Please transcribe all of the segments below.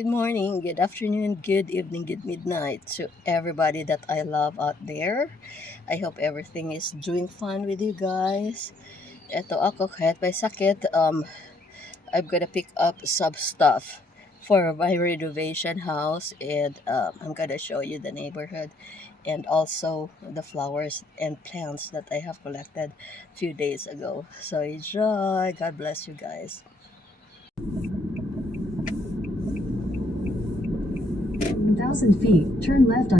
Good morning, good afternoon, good evening, good midnight to everybody that I love out there. I hope everything is doing fine with you guys. Eto ako kahit may sakit, um, I'm gonna pick up some stuff for my renovation house and um, I'm gonna show you the neighborhood and also the flowers and plants that I have collected a few days ago. So enjoy. God bless you guys. 1,000 feet, turn left on.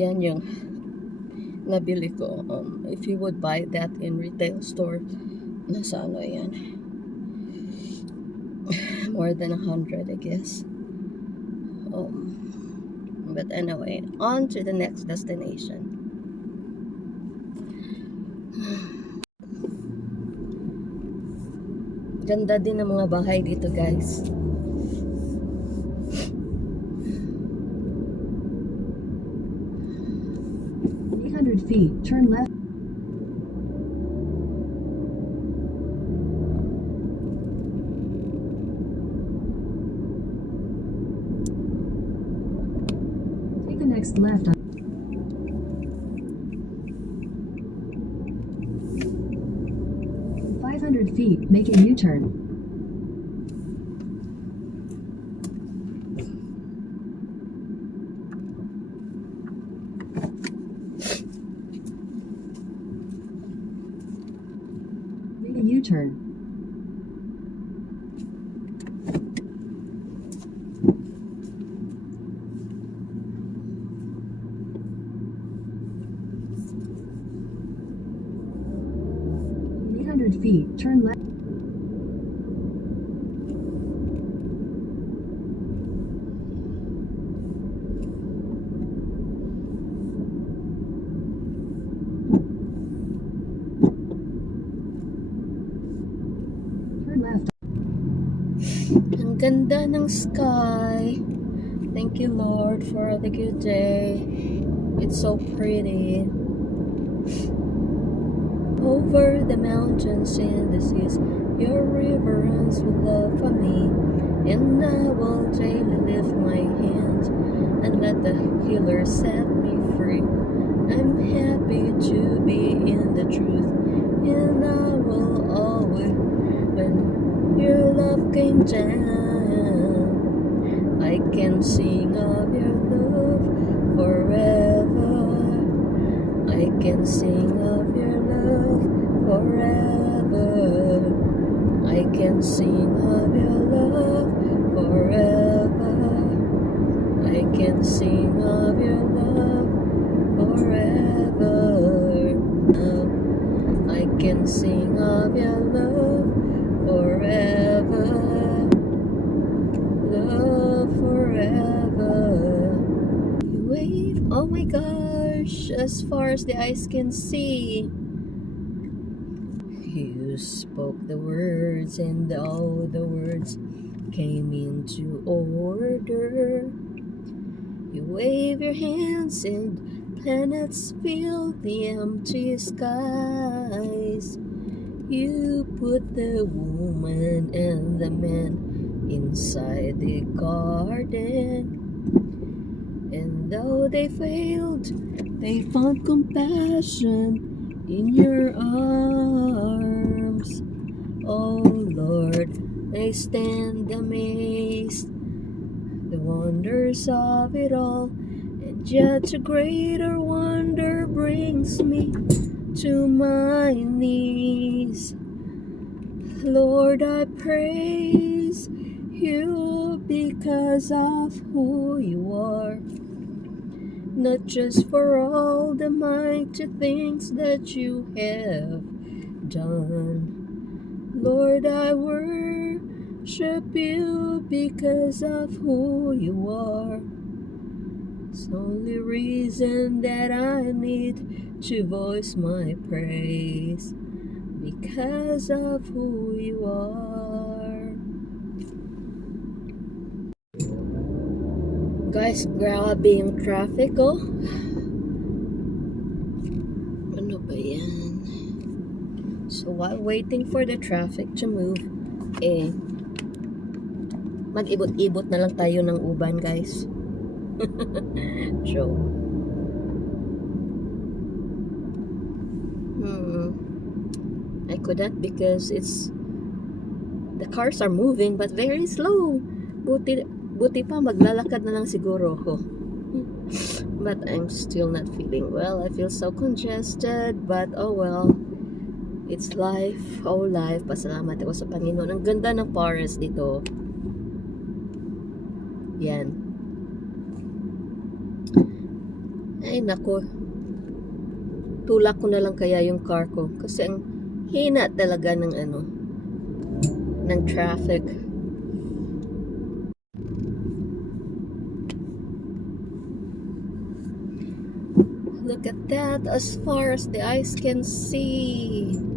Yan yung nabili ko. Um, if you would buy that in retail store, nasa ano yan? More than a hundred, I guess. Um, but anyway, on to the next destination. Ganda din ng mga bahay dito, guys. Eight hundred feet, turn left. Take the next left on. Five hundred feet, make a U-turn. Hundred feet, turn left. Turn left. Ang ganda ng sky. Thank you, Lord, for the good day. It's so pretty. Over the mountains and the seas, your river runs with love for me. And I will daily lift my hand and let the healer set me free. I'm happy to be in the truth, and I will always, when your love came down, Sing of your love forever. I can sing of your love forever. I can sing of your love forever. I can sing of your love forever. I can sing of your love forever. My gosh, as far as the eyes can see. You spoke the words, and all the words came into order. You wave your hands and planets fill the empty skies. You put the woman and the man inside the garden. Though they failed, they found compassion in your arms. Oh Lord, I stand amazed, the wonders of it all, and yet a greater wonder brings me to my knees. Lord, I praise you because of who you are. Not just for all the mighty things that you have done. Lord, I worship you because of who you are. It's only reason that I need to voice my praise because of who you are. Guys, grabe yung traffic, oh. Ano ba yan? So, while waiting for the traffic to move, eh, mag-ibot-ibot na lang tayo ng uban, guys. Joke. Hmm. I couldn't because it's the cars are moving but very slow. Buti, buti pa maglalakad na lang siguro ako. But I'm still not feeling well. I feel so congested, but oh well. It's life. Oh life. Pasalamat ako sa Panginoon. Ang ganda ng forest dito. Yan. Ay, nako. Tulak ko na lang kaya yung car ko. Kasi ang hina talaga ng ano, ng traffic. Look at that, as far as the eyes can see.